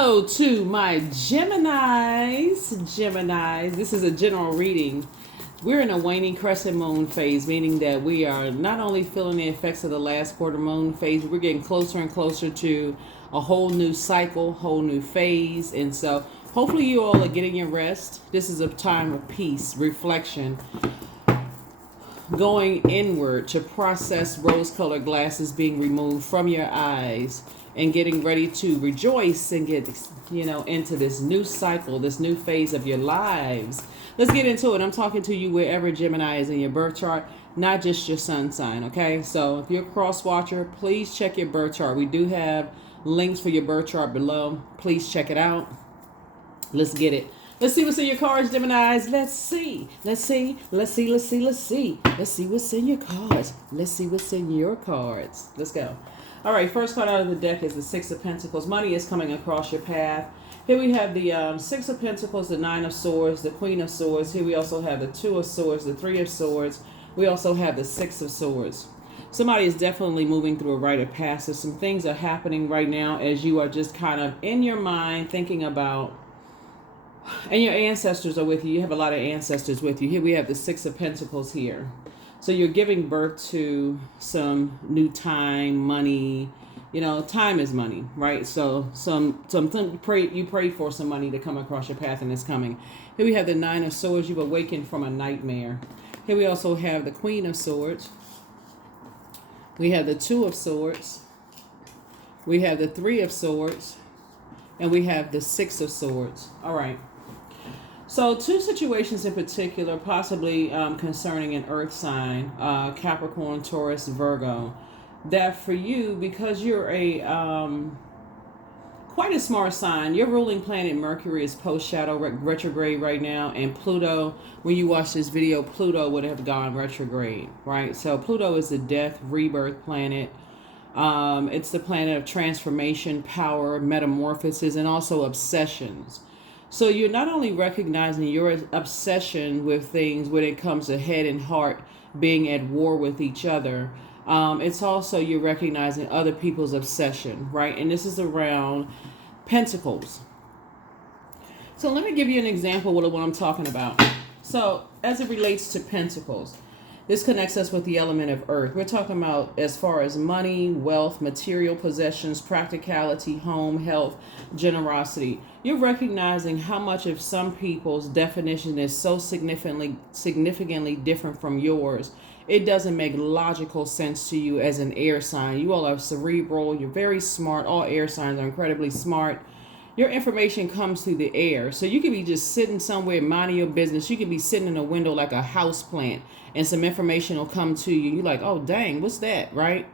Hello to my Geminis. This is a general reading. We're in a waning crescent moon phase, meaning that we are not only feeling the effects of the last quarter moon phase, we're getting closer and closer to a whole new cycle, whole new phase. And so hopefully you all are getting your rest. This is a time of peace, reflection, going inward to process rose-colored glasses being removed from your eyes and getting ready to rejoice and get, into this new cycle, this new phase of your lives. Let's get into it. I'm talking to you wherever Gemini is in your birth chart, not just your sun sign, okay? So if you're a cross watcher, please check your birth chart. We do have links for your birth chart below. Please check it out. Let's get it. Let's see what's in your cards, Geminis. Let's see what's in your cards. Let's see what's in your cards. Let's go. All right, first card out of the deck is the Six of Pentacles. Money is coming across your path. Here we have the Six of Pentacles, the Nine of Swords, the Queen of Swords. Here we also have the Two of Swords, the Three of Swords. We also have the Six of Swords. Somebody is definitely moving through a rite of passage. Some things are happening right now as you are just kind of in your mind thinking about, and your ancestors are with you. You have a lot of ancestors with you. Here we have the Six of Pentacles here. So you're giving birth to some new time, money. Time is money, right? So you pray for some money to come across your path, and it's coming. Here we have the Nine of Swords. You've awakened from a nightmare. Here we also have the Queen of Swords. We have the Two of Swords. We have the Three of Swords. And we have the Six of Swords. All right. So two situations in particular, possibly concerning an earth sign, Capricorn, Taurus, Virgo, that for you, because you're a quite a smart sign, your ruling planet Mercury is post-shadow retrograde right now, and Pluto, when you watch this video, Pluto would have gone retrograde, right? So Pluto is the death, rebirth planet. It's the planet of transformation, power, metamorphosis, and also obsessions. So you're not only recognizing your obsession with things when it comes to head and heart being at war with each other. It's also you're recognizing other people's obsession, right? And this is around Pentacles. So let me give you an example of what I'm talking about. So as it relates to Pentacles, this connects us with the element of earth. We're talking about as far as money, wealth, material possessions, practicality, home, health, generosity. You're recognizing how much of some people's definition is so significantly different from yours. It doesn't make logical sense to you as an air sign. You all are cerebral. You're very smart. All air signs are incredibly smart. Your information comes through the air. So you could be just sitting somewhere minding your business. You could be sitting in a window like a house plant and some information will come to you. You're like, oh, dang, what's that, right?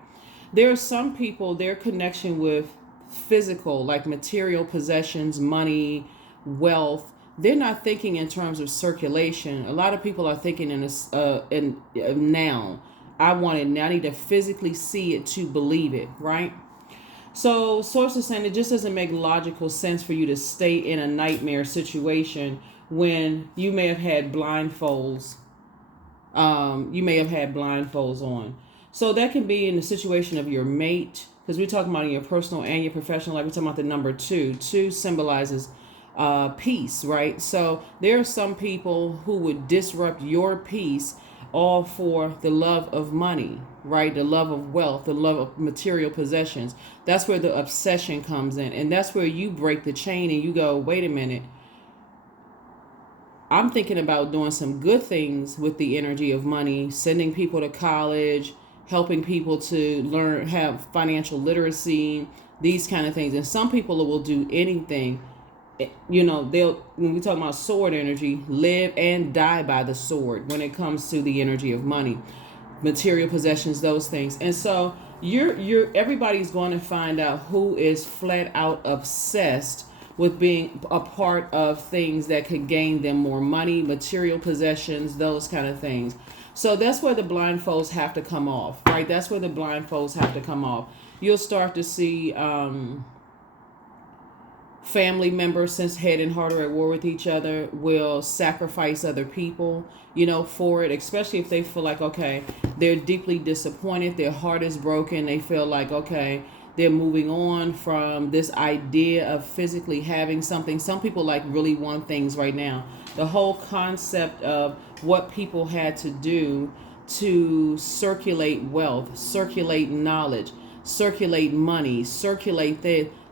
There are some people, their connection with physical, like material possessions, money, wealth, they're not thinking in terms of circulation. A lot of people are thinking in now. I want it now. I need to physically see it to believe it, right? So sources saying it just doesn't make logical sense for you to stay in a nightmare situation when you may have had blindfolds. On. So that can be in the situation of your mate, because we're talking about in your personal and your professional life. We're talking about the number two. Two symbolizes peace, right? So there are some people who would disrupt your peace all for the love of money, right? The love of wealth, the love of material possessions. That's where the obsession comes in. And that's where you break the chain and you go, wait a minute. I'm thinking about doing some good things with the energy of money, sending people to college, helping people to learn, have financial literacy, these kind of things. And some people will do anything. When we talk about sword energy, live and die by the sword when it comes to the energy of money, material possessions, those things. And so everybody's going to find out who is flat out obsessed with being a part of things that could gain them more money, material possessions, those kind of things. So that's where the blindfolds have to come off, right? That's where the blindfolds have to come off. You'll start to see family members, since head and heart are at war with each other, will sacrifice other people, for it, especially if they feel like, okay, they're deeply disappointed, their heart is broken, they feel like, okay, They're moving on from this idea of physically having something. Some people like really want things right now. The whole concept of what people had to do to circulate wealth, circulate knowledge, circulate money, circulate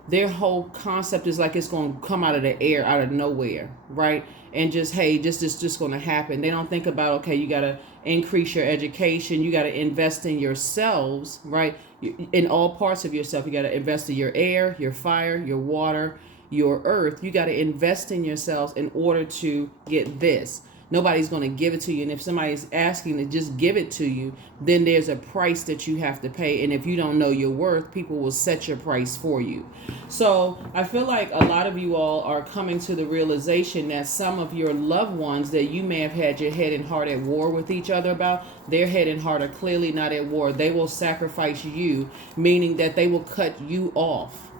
their whole concept is like it's going to come out of the air, out of nowhere, right? And just, hey, just going to happen. They don't think about, okay, you got to increase your education, you got to invest in yourselves, right? In all parts of yourself. You got to invest in your air, your fire, your water, your earth. You got to invest in yourselves in order to get this. Nobody's going to give it to you. And if somebody's asking to just give it to you, then there's a price that you have to pay. And if you don't know your worth, people will set your price for you. So I feel like a lot of you all are coming to the realization that some of your loved ones that you may have had your head and heart at war with each other about, their head and heart are clearly not at war. They will sacrifice you, meaning that they will cut you off.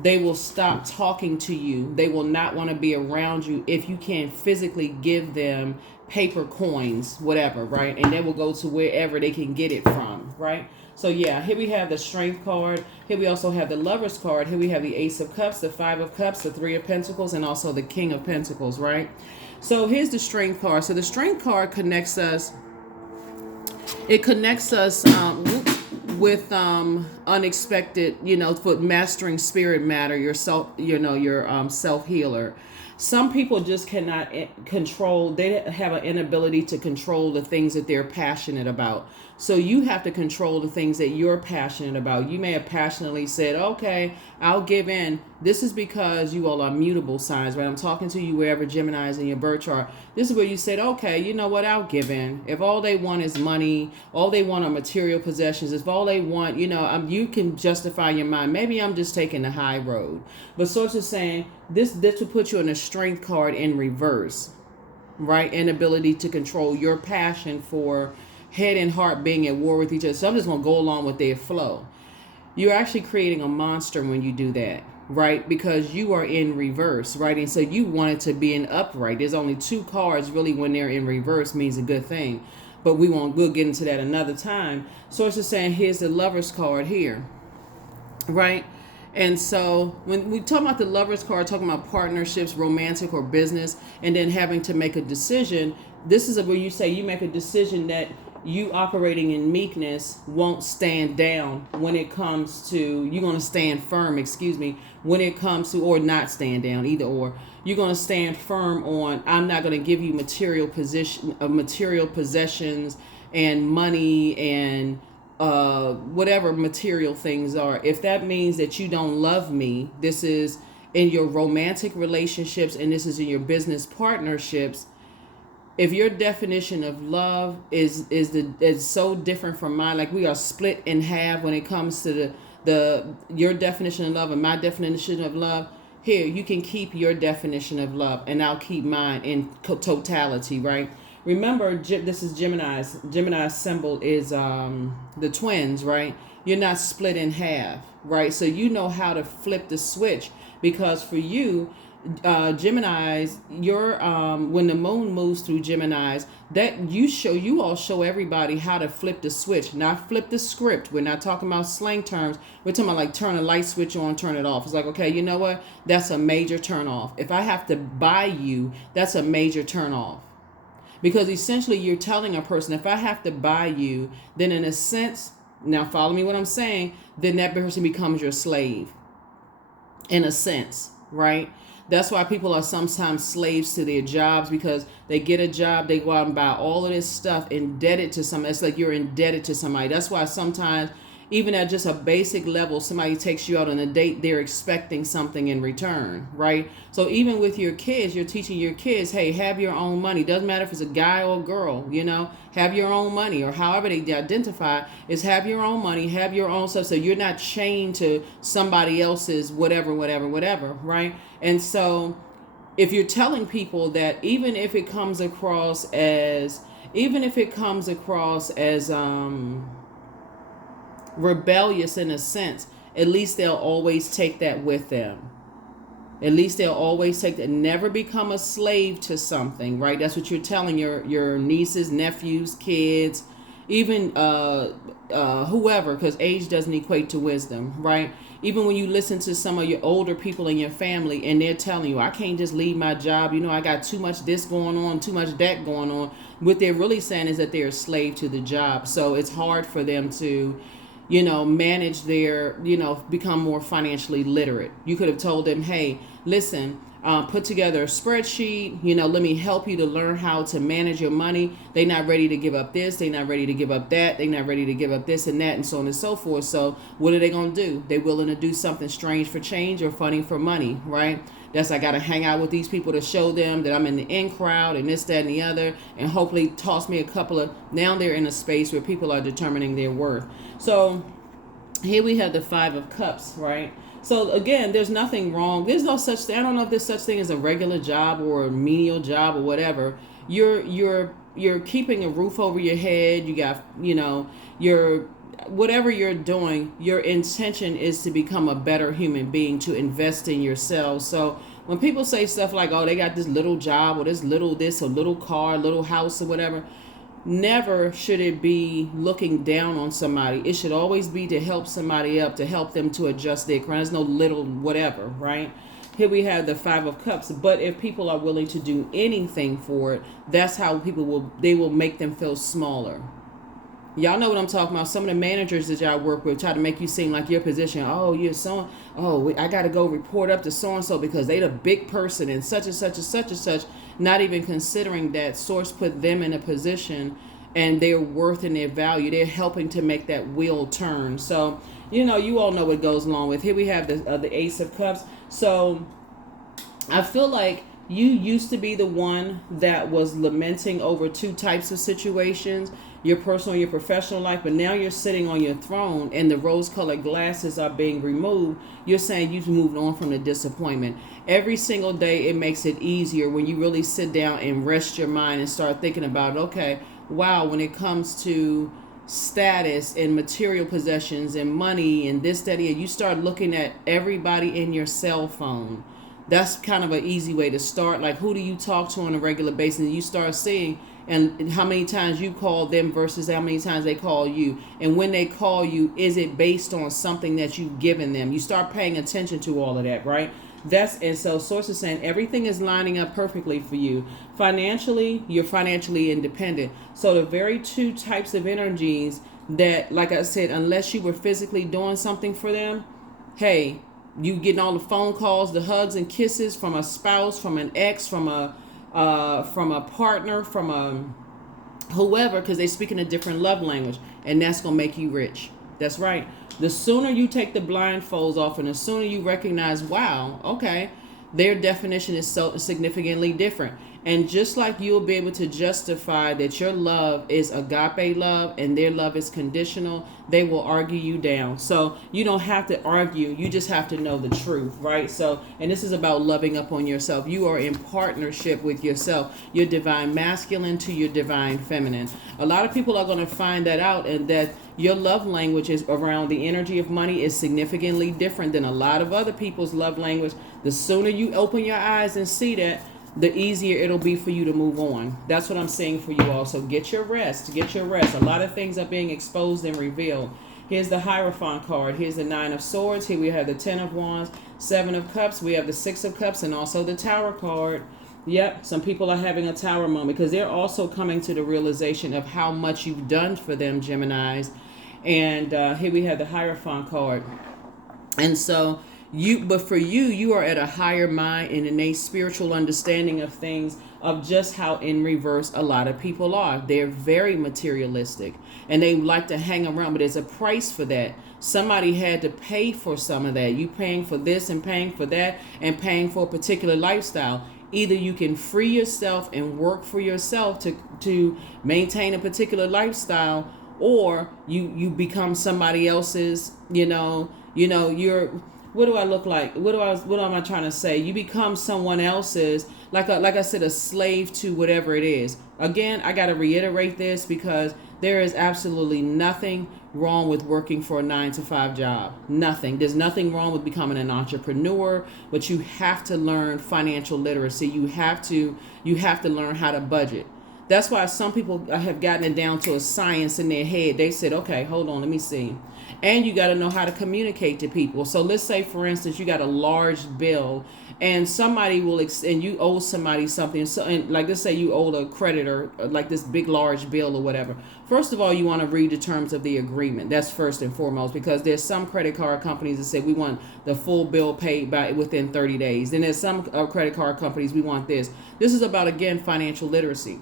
They will stop talking to you. They will not want to be around you if you can't physically give them paper coins, whatever, right? And they will go to wherever they can get it from, right? So yeah, here we have the Strength card. Here we also have the Lovers card. Here we have the Ace of Cups, the Five of Cups, the Three of Pentacles, and also the King of Pentacles, right? So here's the Strength card. So the Strength card connects us. It connects us with unexpected, for mastering spirit matter, yourself, your self-healer. Some people just cannot control, they have an inability to control the things that they're passionate about. So you have to control the things that you're passionate about. You may have passionately said, okay, I'll give in. This is because you all are mutable signs, right? I'm talking to you wherever Gemini is in your birth chart. This is where you said, okay, you know what? I'll give in. If all they want is money, all they want are material possessions, if all they want, you can justify your mind. Maybe I'm just taking the high road. But Source is saying this will put you in a Strength card in reverse, right? Inability to control your passion for head and heart being at war with each other. So I'm just going to go along with their flow. You're actually creating a monster when you do that, right? Because you are in reverse, right? And so you want it to be in upright. There's only two cards really when they're in reverse means a good thing. But we'll get into that another time. Source is saying here's the Lovers card here, right? And so when we talk about the Lovers card, talking about partnerships, romantic or business, and then having to make a decision, this is where you say you make a decision that you operating in meekness won't stand down when it comes to, you're going to stand firm, when it comes to, or not stand down, either or. You're going to stand firm on, I'm not going to give you material possessions and money and whatever material things are. If that means that you don't love me, this is in your romantic relationships and this is in your business partnerships. If your definition of love is so different from mine, like we are split in half when it comes to your definition of love and my definition of love, here you can keep your definition of love and I'll keep mine in totality, right? Remember, this is Gemini's. Gemini's symbol is the twins, right? You're not split in half, right? So you know how to flip the switch, because for you, Gemini's, when the moon moves through Gemini's, that you all show everybody how to flip the switch, not flip the script. We're not talking about slang terms. We're talking about like turn a light switch on, turn it off. It's like, okay, you know what? That's a major turn off. If I have to buy you, that's a major turn off. Because essentially you're telling a person, if I have to buy you, then in a sense, now follow me what I'm saying, then that person becomes your slave. In a sense, right? That's why people are sometimes slaves to their jobs, because they get a job, they go out and buy all of this stuff indebted to somebody. It's like you're indebted to somebody. That's why sometimes, even at just a basic level, somebody takes you out on a date, they're expecting something in return, right? So even with your kids, you're teaching your kids, hey, have your own money. Doesn't matter if it's a guy or a girl, have your own money, or however they identify is have your own money, have your own stuff. So you're not chained to somebody else's whatever, right? And so if you're telling people that even if it comes across as rebellious in a sense, at least they'll always take that with them. At least they'll always take that. Never become a slave to something, right? That's what you're telling your nieces, nephews, kids, even whoever, because age doesn't equate to wisdom, right? Even when you listen to some of your older people in your family and they're telling you, I can't just leave my job, I got too much this going on, too much that going on. What they're really saying is that they're a slave to the job. So it's hard for them to manage their, become more financially literate. You could have told them, hey, listen, put together a spreadsheet, let me help you to learn how to manage your money. They're not ready to give up this. They're not ready to give up that. They're not ready to give up this and that and so on and so forth. So what are they going to do? They're willing to do something strange for change or funny for money, right? That's, I got to hang out with these people to show them that I'm in the in crowd and this, that, and the other, and hopefully toss me a couple of, now they're in a space where people are determining their worth. So here we have the 5 of Cups, right? So again, there's nothing wrong. There's no such thing. I don't know if there's such thing as a regular job or a menial job or whatever. You're keeping a roof over your head. You got, you're, whatever you're doing, your intention is to become a better human being, to invest in yourself. So when people say stuff like, oh, they got this little job or this or little car, little house or whatever, never should it be looking down on somebody. It should always be to help somebody up, to help them to adjust their crown. There's no little whatever, right? Here we have the 5 of Cups. But if people are willing to do anything for it, that's how they will make them feel smaller. Y'all know what I'm talking about. Some of the managers that y'all work with try to make you seem like your position. Oh, you're so. Oh, I got to go report up to so and so because they the big person and such and such and such and such. Not even considering that source put them in a position and their worth and their value. They're helping to make that wheel turn. So you all know what goes along with. Here we have the Ace of Cups. So I feel like you used to be the one that was lamenting over 2 types of situations, your personal and your professional life, but now you're sitting on your throne and the rose-colored glasses are being removed. You're saying you've moved on from the disappointment. Every single day it makes it easier when you really sit down and rest your mind and start thinking about it. Okay, wow, when it comes to status and material possessions and money and this, that, and you start looking at everybody in your cell phone. That's kind of an easy way to start. Like, who do you talk to on a regular basis? And you start seeing and how many times you call them versus how many times they call you. And when they call you, is it based on something that you've given them? You start paying attention to all of that, right? And so Source is saying everything is lining up perfectly for you. Financially, you're financially independent. So the very 2 types of energies that, like I said, unless you were physically doing something for them, hey, you getting all the phone calls, the hugs and kisses from a spouse, from an ex, from a partner, from a whoever, because they're speaking a different love language, and that's gonna make you rich. That's right. The sooner you take the blindfolds off and the sooner you recognize, wow, okay, their definition is so significantly different. And just like you'll be able to justify that your love is agape love and their love is conditional, they will argue you down. So you don't have to argue. You just have to know the truth, right? So, and this is about loving up on yourself. You are in partnership with yourself, your divine masculine to your divine feminine. A lot of people are going to find that out, and that your love language is around the energy of money is significantly different than a lot of other people's love language. The sooner you open your eyes and see that, the easier it'll be for you to move on. That's what I'm saying for you all. So get your rest. Get your rest. A lot of things are being exposed and revealed. Here's the Hierophant card. Here's the 9 of Swords. Here we have the 10 of Wands, 7 of Cups. We have the 6 of Cups and also the Tower card. Yep, some people are having a tower moment because they're also coming to the realization of how much you've done for them, Geminis. And here we have the Hierophant card. And so but for you are at a higher mind and innate spiritual understanding of things, of just how in reverse a lot of people are. They're very materialistic and they like to hang around, but there's a price for that. Somebody had to pay for some of that. You paying for this and paying for that and paying for a particular lifestyle. Either you can free yourself and work for yourself to maintain a particular lifestyle, or you become somebody else's, you're, what do I look like? What am I trying to say? You become someone else's, like I said, a slave to whatever it is. Again, I got to reiterate this because there is absolutely nothing wrong with working for a 9-to-5 job. Nothing. There's nothing wrong with becoming an entrepreneur, but you have to learn financial literacy. You have to learn how to budget. That's why some people have gotten it down to a science in their head. They said, okay, hold on, let me see. And you got to know how to communicate to people. So let's say, for instance, you got a large bill and somebody will, and you owe somebody something. So, and like let's say you owe a creditor, like this big, large bill or whatever. First of all, you want to read the terms of the agreement. That's first and foremost, because there's some credit card companies that say we want the full bill paid by within 30 days. Then there's some credit card companies, we want this. This is about, again, financial literacy.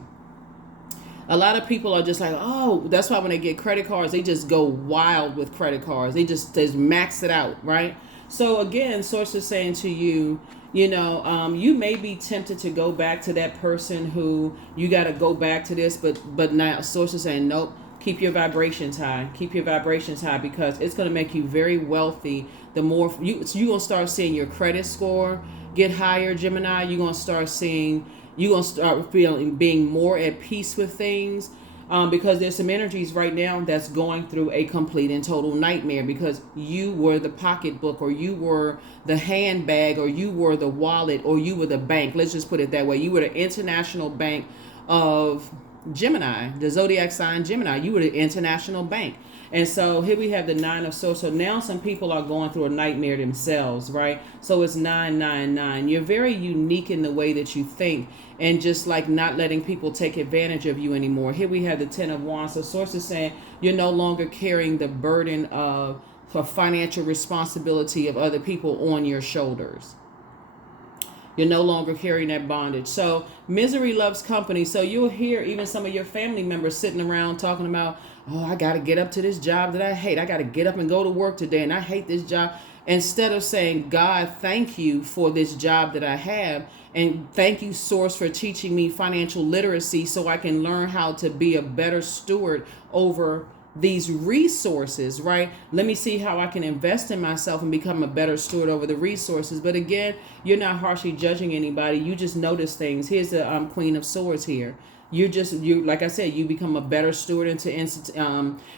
A lot of people are just like, oh, that's why when they get credit cards, they just go wild with credit cards. They just max it out, right? So again, Source is saying to you, you may be tempted to go back to that person who you got to go back to this, but now Source is saying, nope, keep your vibrations high. Keep your vibrations high, because it's going to make you very wealthy. The more you're going to start seeing your credit score get higher, Gemini. You're going to start being more at peace with things, because there's some energies right now that's going through a complete and total nightmare, because you were the pocketbook, or you were the handbag, or you were the wallet, or you were the bank. Let's just put it that way. You were the international bank of Gemini, the Zodiac sign Gemini. You were the international bank. And so here we have the 9 of Swords. So now some people are going through a nightmare themselves, right? So it's 999. You're very unique in the way that you think, and just like not letting people take advantage of you anymore. Here we have the 10 of Wands. So Source is saying you're no longer carrying the burden of financial responsibility of other people on your shoulders. You're no longer carrying that bondage. So misery loves company. So you'll hear even some of your family members sitting around talking about, oh, I got to get up to this job that I hate. I got to get up and go to work today, and I hate this job. Instead of saying, God, thank you for this job that I have, and thank you, Source, for teaching me financial literacy so I can learn how to be a better steward over these resources, right? Let me see how I can invest in myself and become a better steward over the resources. But again, you're not harshly judging anybody. You just notice things. Here's the Queen of Swords here. You like I said, you become a better steward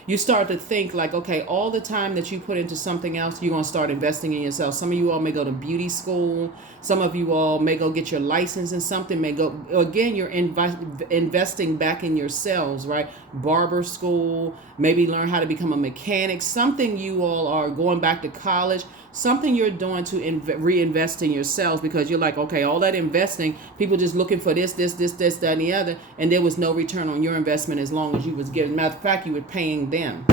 you start to think like, okay, all the time that you put into something else, you're going to start investing in yourself. Some of you all may go to beauty school. Some of you all may go get your license in something, again, you're investing back in yourselves, right? Barber school, maybe learn how to become a mechanic, something you all are going back to college, something you're doing to reinvest in yourselves, because you're like, okay, all that investing, people just looking for this, that, and the other, and there was no return on your investment as long as you was giving. Matter of fact, you were paying them.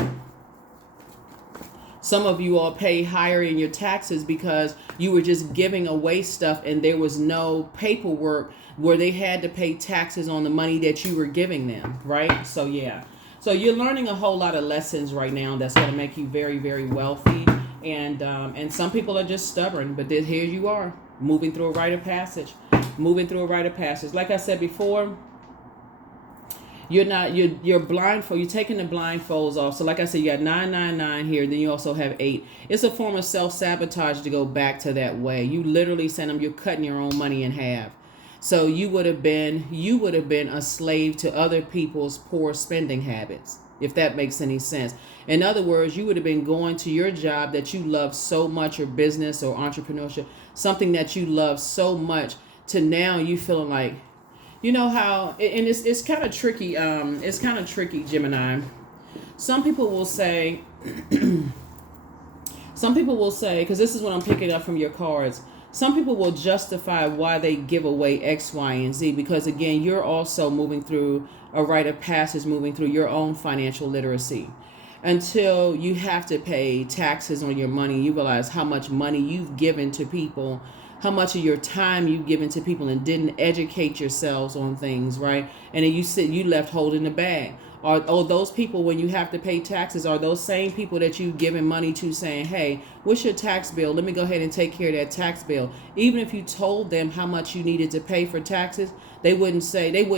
Some of you all pay higher in your taxes because you were just giving away stuff and there was no paperwork where they had to pay taxes on the money that you were giving them, right? So yeah. So you're learning a whole lot of lessons right now that's going to make you very, very wealthy. And some people are just stubborn, but then here you are, moving through a rite of passage. Like I said before, you're blindfold. You're taking the blindfolds off. So like I said, you got 999 here. Then you also have 8. It's a form of self-sabotage to go back to that way. You literally send them. You're cutting your own money in half. So you would have been a slave to other people's poor spending habits, if that makes any sense. In other words, you would have been going to your job that you love so much, or business or entrepreneurship, something that you love so much, to now you feeling like, you know how, and it's kind of tricky. It's kind of tricky, Gemini. Some people will say, because this is what I'm picking up from your cards. Some people will justify why they give away X, Y, and Z, because again, you're also moving through a rite of passage, moving through your own financial literacy. Until you have to pay taxes on your money, you realize how much money you've given to people, how much of your time you've given to people and didn't educate yourselves on things, right? And then you left holding the bag. Are those people, when you have to pay taxes, are those same people that you've given money to saying, hey, what's your tax bill? Let me go ahead and take care of that tax bill. Even if you told them how much you needed to pay for taxes, they wouldn't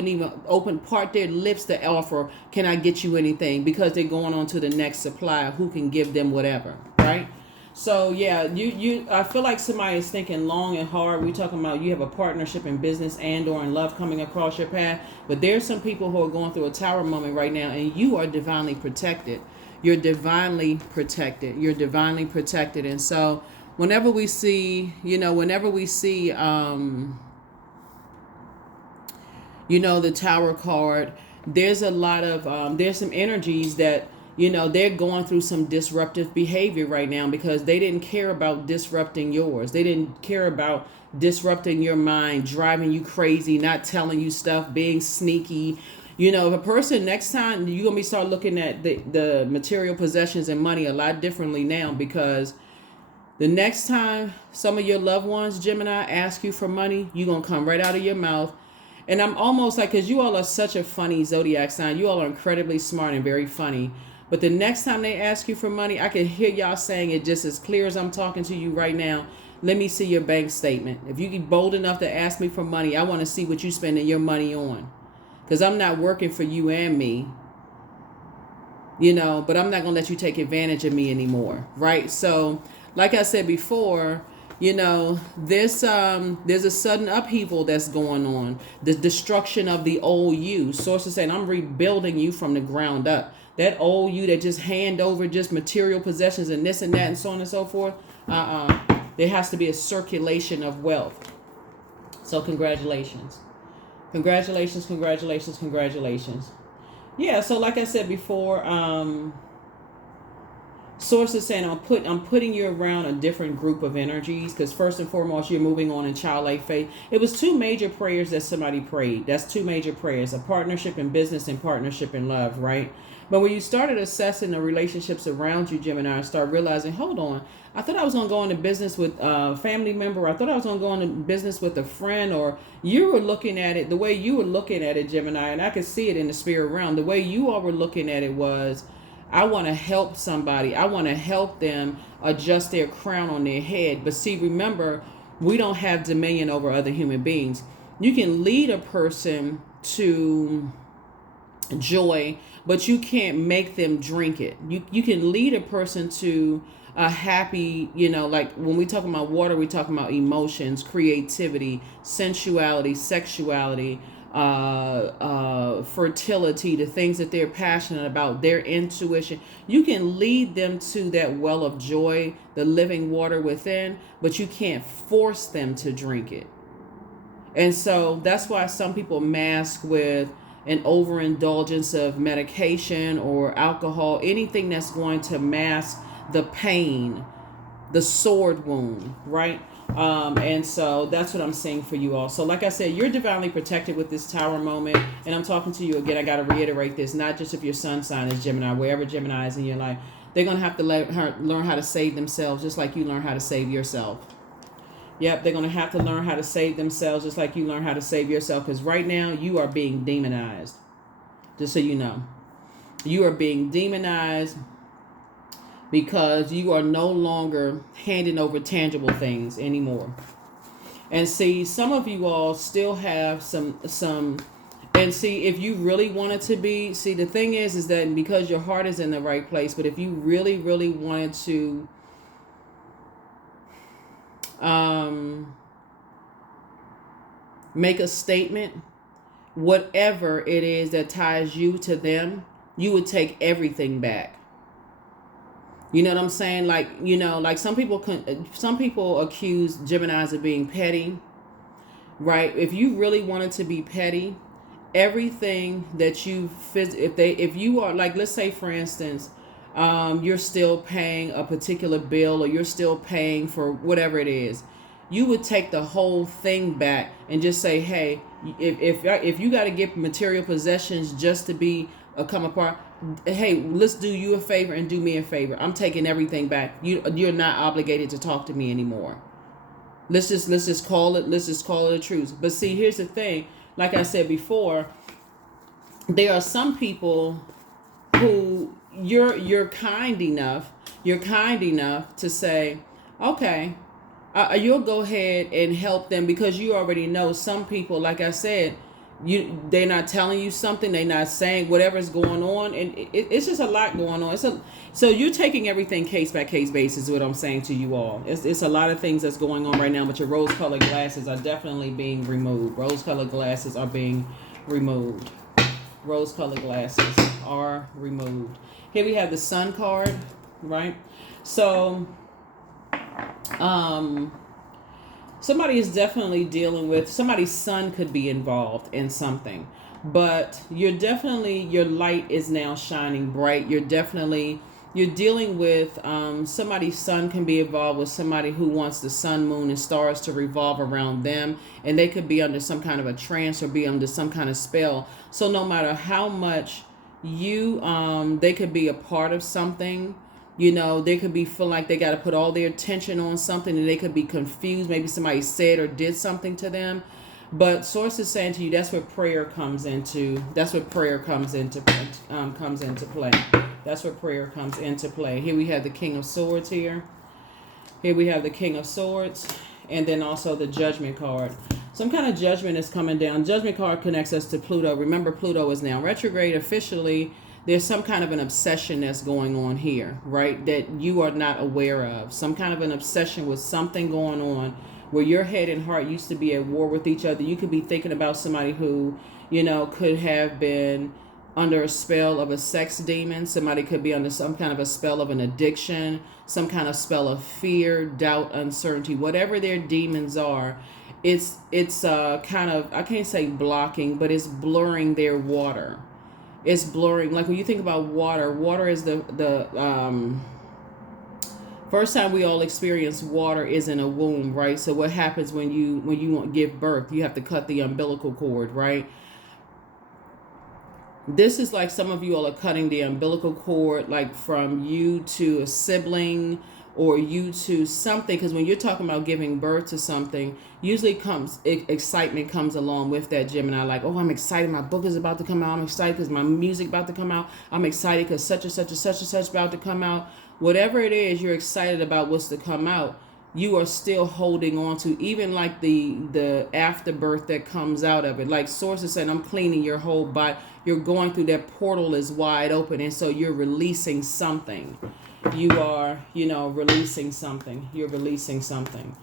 even part their lips to offer, can I get you anything? Because they're going on to the next supplier who can give them whatever, right? So yeah, I feel like somebody is thinking long and hard. We're talking about you have a partnership in business and or in love coming across your path. But there's some people who are going through a tower moment right now, and you are divinely protected. You're divinely protected. And so whenever we see You know, the Tower card. There's a lot of there's some energies that, you know, they're going through some disruptive behavior right now because they didn't care about disrupting yours. They didn't care about disrupting your mind, driving you crazy, not telling you stuff, being sneaky. You know, if a person, next time you're gonna be start looking at the material possessions and money a lot differently now, because the next time some of your loved ones, Gemini, ask you for money, you're gonna come right out of your mouth. And I'm almost like, because you all are such a funny zodiac sign, you all are incredibly smart and very funny. But the next time they ask you for money, I can hear y'all saying it just as clear as I'm talking to you right now. Let me see your bank statement. If you get bold enough to ask me for money, I want to see what you're spending your money on. Because I'm not working for you and me, you know, but I'm not going to let you take advantage of me anymore, right? So, like I said before, you know, there's a sudden upheaval that's going on. The destruction of the old you. Sources saying, I'm rebuilding you from the ground up. That old you that just hand over just material possessions and this and that and so on and so forth. There has to be a circulation of wealth. So congratulations. Congratulations, congratulations, congratulations. Yeah, so like I said before, sources saying I'm putting you around a different group of energies, because first and foremost, you're moving on in childlike faith. It was two major prayers that somebody prayed. That's two major prayers: a partnership in business and partnership in love, right? But when you started assessing the relationships around you, Gemini, and start realizing, hold on, I thought I was going to go into business with a family member. I thought I was going to go into business with a friend. Or you were looking at it the way you were looking at it, Gemini, and I could see it in the spirit realm. The way you all were looking at it was, I want to help somebody. I want to help them adjust their crown on their head. But see, remember, we don't have dominion over other human beings. You can lead a person to joy, but you can't make them drink it. You can lead a person to a happy, you know, like when we talk about water, we talk about emotions, creativity, sensuality, sexuality, fertility, the things that they're passionate about, their intuition. You can lead them to that well of joy, the living water within, but you can't force them to drink it. And so that's why some people mask with an overindulgence of medication or alcohol, anything that's going to mask the pain, the sword wound, right? And so that's what I'm saying for you all. So like I said, you're divinely protected with this Tower moment. And I'm talking to you again. I got to reiterate this, not just if your sun sign is Gemini, wherever Gemini is in your life, they're going to have to learn how to save themselves, just like you learn how to save yourself. Yep, they're going to have to learn how to save themselves, just like you learn how to save yourself. Because right now you are being demonized. Just so you know, you are being demonized because you are no longer handing over tangible things anymore. And see, some of you all still have some, and see, if you really wanted to be, see, the thing is that because your heart is in the right place, but if you really, really wanted to, make a statement, whatever it is that ties you to them, you would take everything back. You know what I'm saying? Like, you know, like some people accuse Geminis of being petty, right? If you really wanted to be petty, everything that if you are, like, let's say for instance, you're still paying a particular bill, or you're still paying for whatever it is, you would take the whole thing back and just say, hey, if you got to get material possessions just to come apart, hey, let's do you a favor and do me a favor. I'm taking everything back. You're not obligated to talk to me anymore. Let's just call it a truce. But see, here's the thing. Like I said before, there are some people who you're kind enough to say, okay, you'll go ahead and help them, because you already know some people, like I said, they're not telling you something, they're not saying whatever's going on, and it's just a lot going on. So you're taking everything case by case basis is what I'm saying to you all. It's a lot of things that's going on right now, but your rose colored glasses are definitely being removed. Rose colored glasses are being removed. Rose colored glasses are removed. Here we have the Sun card, right? So somebody is definitely dealing with, somebody's son could be involved in something, but you're definitely, your light is now shining bright. You're dealing with, somebody's son can be involved with somebody who wants the sun, moon, and stars to revolve around them, and they could be under some kind of a trance or be under some kind of spell. So no matter how much they could be a part of something. They could be feel like they got to put all their attention on something, and they could be confused. Maybe somebody said or did something to them. But source is saying to you, that's where prayer comes into. That's what prayer comes into play. That's where prayer comes into play. Here we have the King of Swords here. Here we have the King of Swords, and then also the Judgment card. Some kind of judgment is coming down. Judgment card connects us to Pluto. Remember, Pluto is now retrograde officially. There's some kind of an obsession that's going on here, right? That you are not aware of. Some kind of an obsession with something going on where your head and heart used to be at war with each other. You could be thinking about somebody who, could have been under a spell of a sex demon. Somebody could be under some kind of a spell of an addiction, some kind of spell of fear, doubt, uncertainty, whatever their demons are. It's kind of, I can't say blocking, but it's blurring their water. It's blurring. Like when you think about water is the first time we all experience water is in a womb, right? So what happens when you want to give birth? You have to cut the umbilical cord, right? This is like some of you all are cutting the umbilical cord, like from you to a sibling or you to something. Because when you're talking about giving birth to something, usually excitement comes along with that, Gemini. Like, oh, I'm excited. My book is about to come out. I'm excited because my music about to come out. I'm excited because such and such and such and such about to come out. Whatever it is, you're excited about what's to come out. You are still holding on to, even like the afterbirth that comes out of it. Like source is saying, I'm cleaning your whole body. You're going through, that portal is wide open, and so you're releasing something. You are, releasing something. You're releasing something.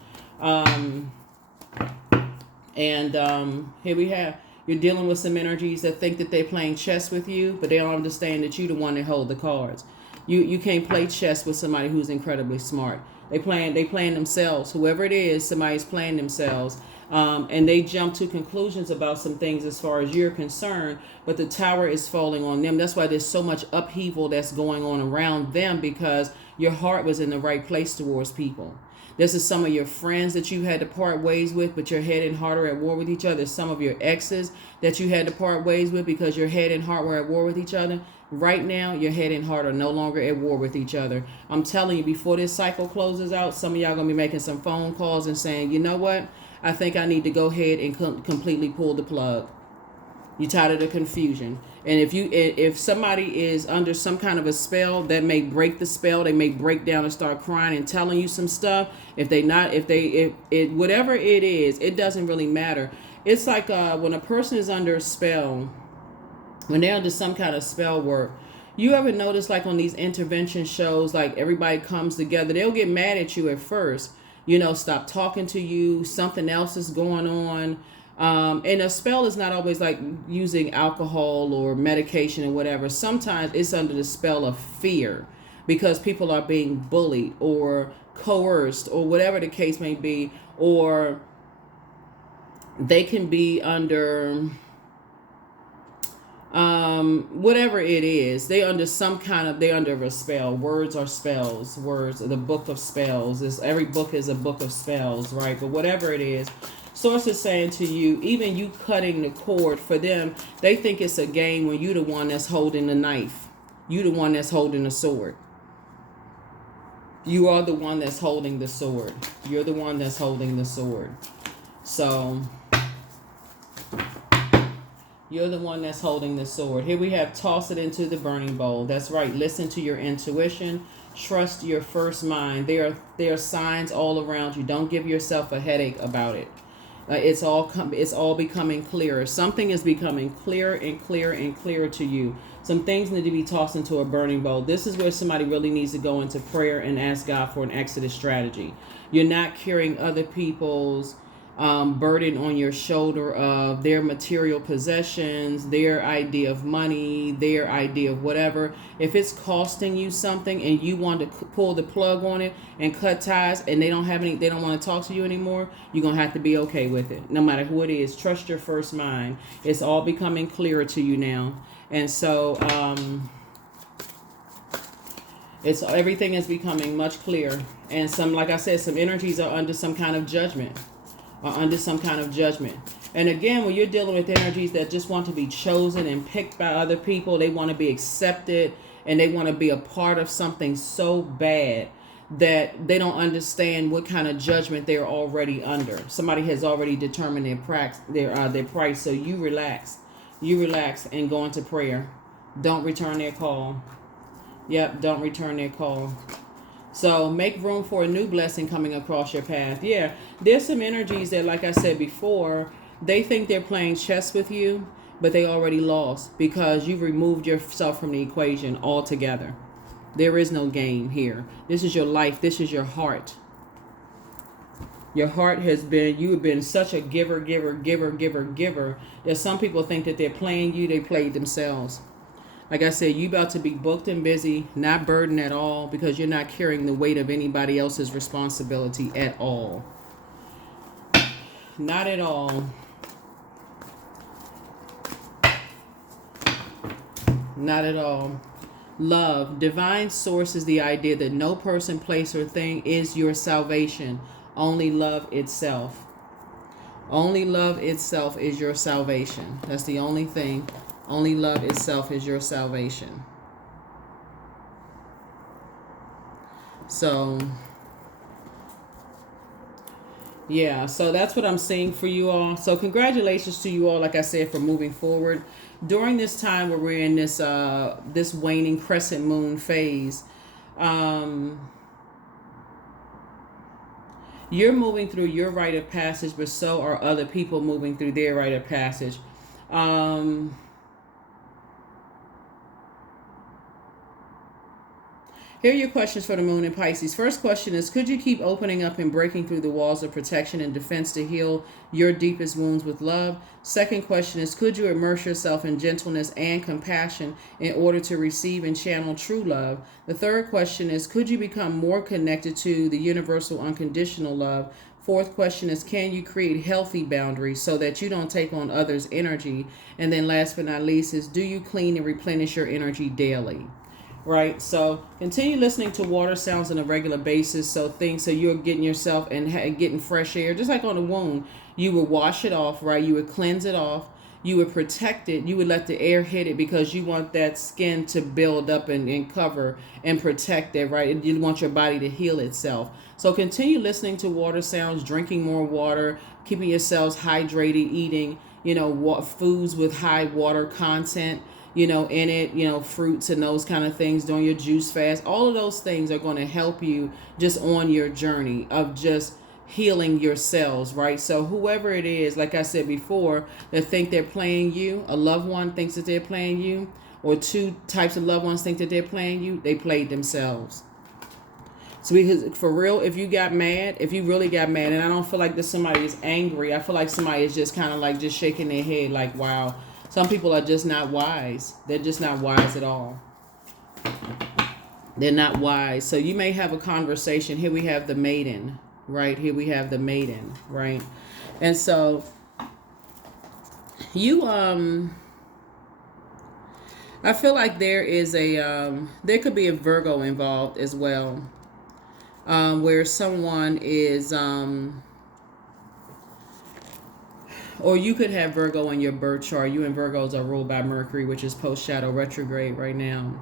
Here we have, you're dealing with some energies that think that they're playing chess with you, but they don't understand that you're the one that hold the cards. You can't play chess with somebody who's incredibly smart. They playing themselves. Whoever it is, somebody's playing themselves. And they jump to conclusions about some things as far as you're concerned, but the tower is falling on them. That's why there's so much upheaval that's going on around them, because your heart was in the right place towards people. This is some of your friends that you had to part ways with, but your head and heart are at war with each other. Some of your exes that you had to part ways with because your head and heart were at war with each other. Right now, your head and heart are no longer at war with each other. I'm telling you, before this cycle closes out, some of y'all going to be making some phone calls and saying, you know what? I think I need to go ahead and completely pull the plug. You're tired of the confusion. And if somebody is under some kind of a spell that may break the spell, they may break down and start crying and telling you some stuff. Whatever it is, it doesn't really matter. It's like when a person is under a spell, when they're under some kind of spell work, you ever notice like on these intervention shows, like everybody comes together, they'll get mad at you at first, stop talking to you, something else is going on. And a spell is not always like using alcohol or medication or whatever. Sometimes it's under the spell of fear because people are being bullied or coerced or whatever the case may be, or they can be under whatever it is. They're under a spell. Words are spells. Words are the book of spells. Every book is a book of spells, right? But whatever it is, source is saying to you, even you cutting the cord, for them, they think it's a game when you the one that's holding the knife. You the one that's holding the sword. You are the one that's holding the sword. You're the one that's holding the sword. So you're the one that's holding the sword. Here we have toss it into the burning bowl. That's right. Listen to your intuition. Trust your first mind. There are signs all around you. Don't give yourself a headache about it. It's all becoming clearer. Something is becoming clearer and clearer and clearer to you. Some things need to be tossed into a burning bowl. This is where somebody really needs to go into prayer and ask God for an exodus strategy. You're not carrying other people's burden on your shoulder of their material possessions, their idea of money, their idea of whatever. If it's costing you something and you want to pull the plug on it and cut ties, and they don't want to talk to you anymore, you're going to have to be okay with it. No matter who it is, trust your first mind. It's all becoming clearer to you now. And so, everything is becoming much clearer. And like I said, some energies are under some kind of judgment. And again, when you're dealing with energies that just want to be chosen and picked by other people, they want to be accepted and they want to be a part of something so bad that they don't understand what kind of judgment they're already under. Somebody has already determined their price. So you relax and go into prayer. Don't return their call. Yep, don't return their call. So make room for a new blessing coming across your path. Yeah, there's some energies that, like I said before, they think they're playing chess with you, but they already lost because you've removed yourself from the equation altogether. There is no game here. This is your life. This is your heart. Your heart you have been such a giver, that some people think that they're playing you, they played themselves. Like I said, you about to be booked and busy, not burdened at all, because you're not carrying the weight of anybody else's responsibility at all. Not at all. Not at all. Love. Divine source is the idea that no person, place, or thing is your salvation. Only love itself. Only love itself is your salvation. That's the only thing. Only love itself is your salvation. So, yeah, so that's what I'm seeing for you all. So congratulations to you all, like I said, for moving forward. During this time where we're in this this waning crescent moon phase, you're moving through your rite of passage, but so are other people moving through their rite of passage. Here are your questions for the moon in Pisces. First question is, could you keep opening up and breaking through the walls of protection and defense to heal your deepest wounds with love? Second question is, could you immerse yourself in gentleness and compassion in order to receive and channel true love? The third question is, could you become more connected to the universal unconditional love? Fourth question is, can you create healthy boundaries so that you don't take on others' energy? And then last but not least is, do you clean and replenish your energy daily? Right, so continue listening to water sounds on a regular basis. So you're getting yourself and getting fresh air, just like on a wound. You would wash it off, right? You would cleanse it off. You would protect it. You would let the air hit it because you want that skin to build up and cover and protect it, right? You want your body to heal itself. So continue listening to water sounds, drinking more water, keeping yourselves hydrated, eating, foods with high water content, in it, fruits and those kind of things, doing your juice fast. All of those things are going to help you just on your journey of just healing your cells, right? So whoever it is, like I said before, that think they're playing you, a loved one thinks that they're playing you, or two types of loved ones think that they're playing you, they played themselves. So because for real, if you really got mad, and I don't feel like that somebody is angry, I feel like somebody is just kind of like just shaking their head like, wow. Some people are just not wise. They're just not wise at all. They're not wise. So you may have a conversation. Here we have the maiden, right? Here we have the maiden, right? And so I feel like there could be a Virgo involved as well, where someone is, or you could have Virgo in your birth chart. You and Virgos are ruled by Mercury, which is post-shadow retrograde right now.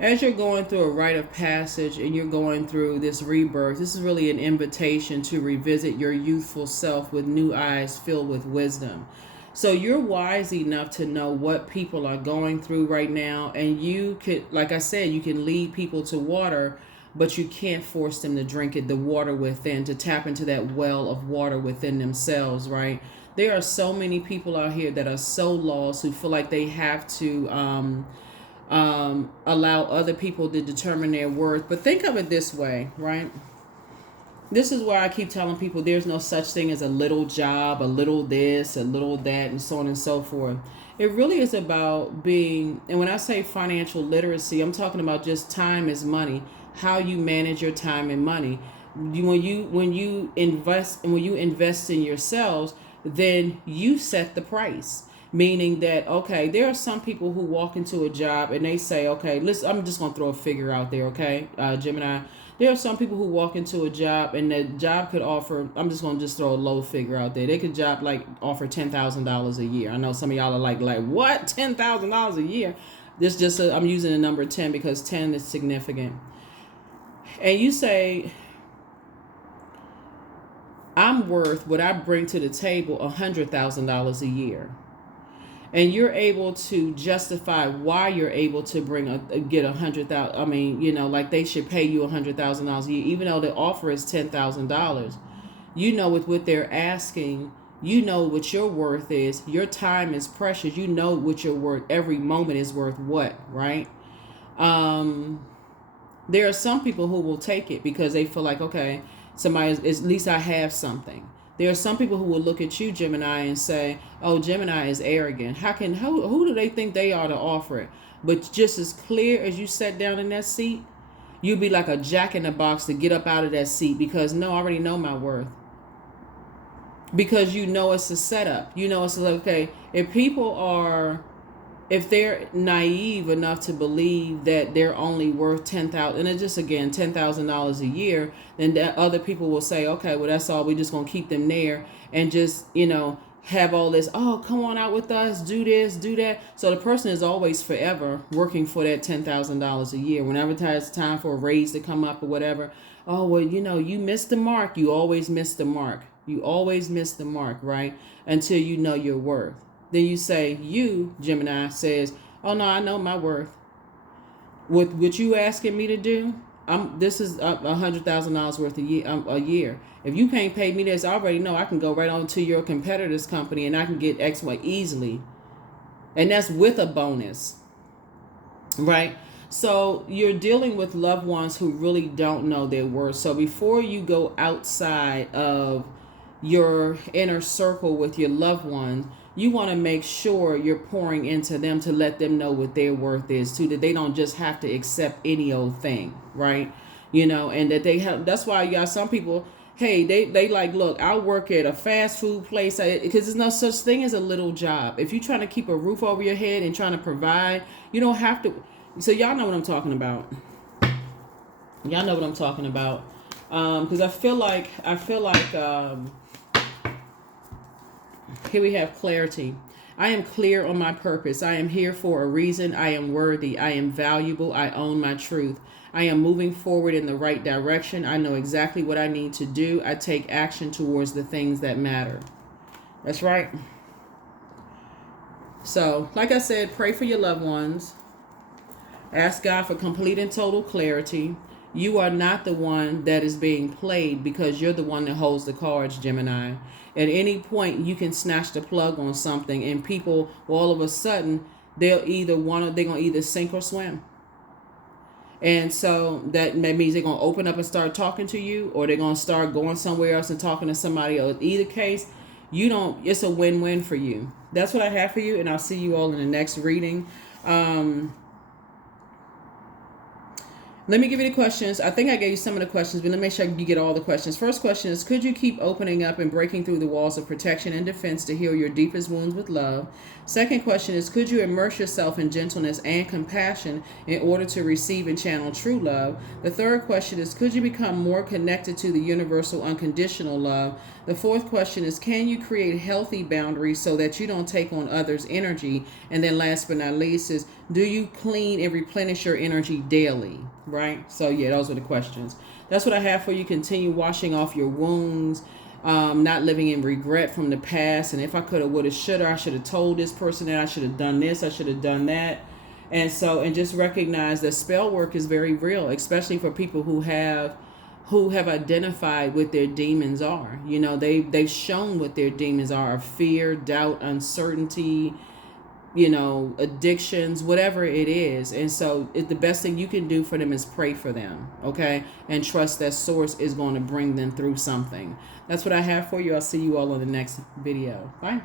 As you're going through a rite of passage and you're going through this rebirth, this is really an invitation to revisit your youthful self with new eyes filled with wisdom. So you're wise enough to know what people are going through right now. And you could, like I said, you can lead people to water, but you can't force them to drink it, the water within, to tap into that well of water within themselves, right? There are so many people out here that are so lost, who feel like they have to allow other people to determine their worth. But think of it this way, right? This is why I keep telling people there's no such thing as a little job, a little this, a little that, and so on and so forth. It really is about being, and when I say financial literacy, I'm talking about just time is money, how you manage your time and money. When you invest and when you invest in yourselves, then you set the price. Meaning that, okay, there are some people who walk into a job and they say, okay, listen, I'm just gonna throw a figure out there, okay, Gemini. There are some people who walk into a job and the job could offer, I'm just going to just throw a low figure out there. They could offer $10,000 a year. I know some of y'all are like what? $10,000 a year? I'm using the number 10 because 10 is significant. And you say, I'm worth what I bring to the table $100,000 a year. And you're able to justify why you're able to get 100,000. I mean, like they should pay you $100,000 a year, even though the offer is $10,000. With what they're asking, what your worth is. Your time is precious. What your worth. Every moment is worth what, right? There are some people who will take it because they feel like, okay, at least I have something. There are some people who will look at you, Gemini, and say, oh, Gemini is arrogant. Who do they think they are to offer it? But just as clear as you sat down in that seat, you'd be like a jack in the box to get up out of that seat because, no, I already know my worth. Because it's a setup. It's like, okay, if they're naive enough to believe that they're only worth $10,000, and it's just, again, $10,000 a year, then that other people will say, okay, well, that's all. We're just going to keep them there and just, have all this, oh, come on out with us, do this, do that. So the person is always forever working for that $10,000 a year. Whenever it's time for a raise to come up or whatever, oh, well, you missed the mark. You always miss the mark. You always miss the mark, right? Until you know your worth. Then you say, Gemini, says, oh, no, I know my worth. What you asking me to do, this is $100,000 worth a year. If you can't pay me this, I already know I can go right on to your competitor's company and I can get X, Y easily. And that's with a bonus, right? So you're dealing with loved ones who really don't know their worth. So before you go outside of your inner circle with your loved ones, you want to make sure you're pouring into them to let them know what their worth is too, that they don't just have to accept any old thing, right? And that that's why you got some people, hey, they like, look, I'll work at a fast food place because there's no such thing as a little job. If you're trying to keep a roof over your head and trying to provide, you don't have to. So y'all know what I'm talking about. Y'all know what I'm talking about. Because I feel like, here we have clarity. I am clear on my purpose. I am here for a reason. I am worthy. I am valuable. I own my truth. I am moving forward in the right direction. I know exactly what I need to do. I take action towards the things that matter. That's right. So, like I said, pray for your loved ones. Ask God for complete and total clarity. You are not the one that is being played because you're the one that holds the cards, Gemini. At any point, you can snatch the plug on something and people, all of a sudden, they're going to either sink or swim. And so that means they're going to open up and start talking to you, or they're going to start going somewhere else and talking to somebody else. Either case, it's a win-win for you. That's what I have for you, and I'll see you all in the next reading. Let me give you the questions. I think I gave you some of the questions, but let me make sure you get all the questions. First question is, could you keep opening up and breaking through the walls of protection and defense to heal your deepest wounds with love? Second question is, could you immerse yourself in gentleness and compassion in order to receive and channel true love? The third question is, could you become more connected to the universal unconditional love? The fourth question is, can you create healthy boundaries so that you don't take on others' energy? And then last but not least is, do you clean and replenish your energy daily? Right? So yeah, those are the questions. That's what I have for you. Continue washing off your wounds, not living in regret from the past. And if I could have, would have, should have, I should have told this person that I should have done this, I should have done that. And just recognize that spell work is very real, especially for people who have identified what their demons are. They've shown what their demons are: fear, doubt, uncertainty, addictions, whatever it is. And so the best thing you can do for them is pray for them, okay? And trust that source is going to bring them through something. That's what I have for you. I'll see you all on the next video. Bye.